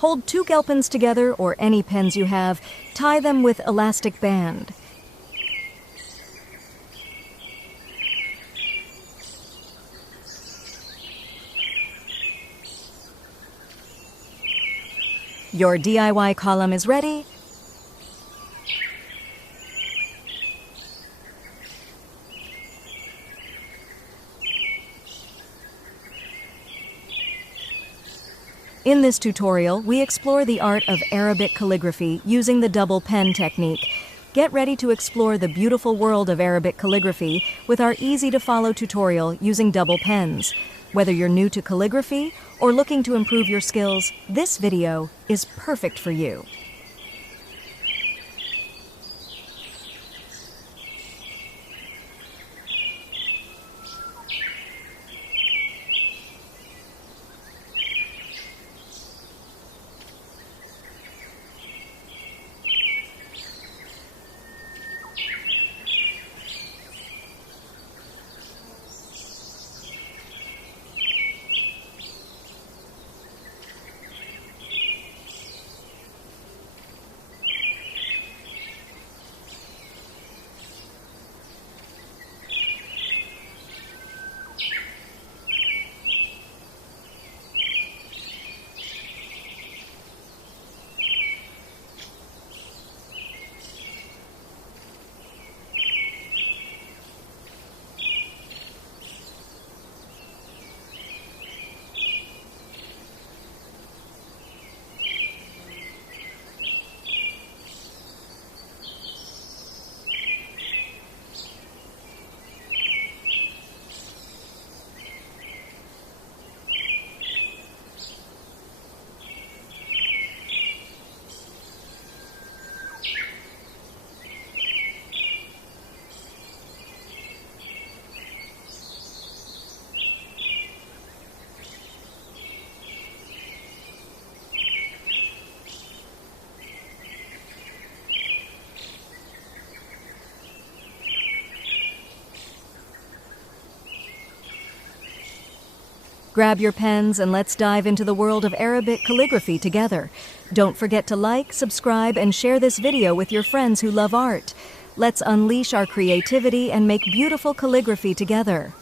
Hold 2 gel pens together, or any pens you have. Tie them with elastic band. Your DIY column is ready. In this tutorial, we explore the art of Arabic calligraphy using the double pen technique. Get ready to explore the beautiful world of Arabic calligraphy with our easy-to-follow tutorial using double pens. Whether you're new to calligraphy or looking to improve your skills, this video is perfect for you. Grab your pens and let's dive into the world of Arabic calligraphy together. Don't forget to like, subscribe, and share this video with your friends who love art. Let's unleash our creativity and make beautiful calligraphy together.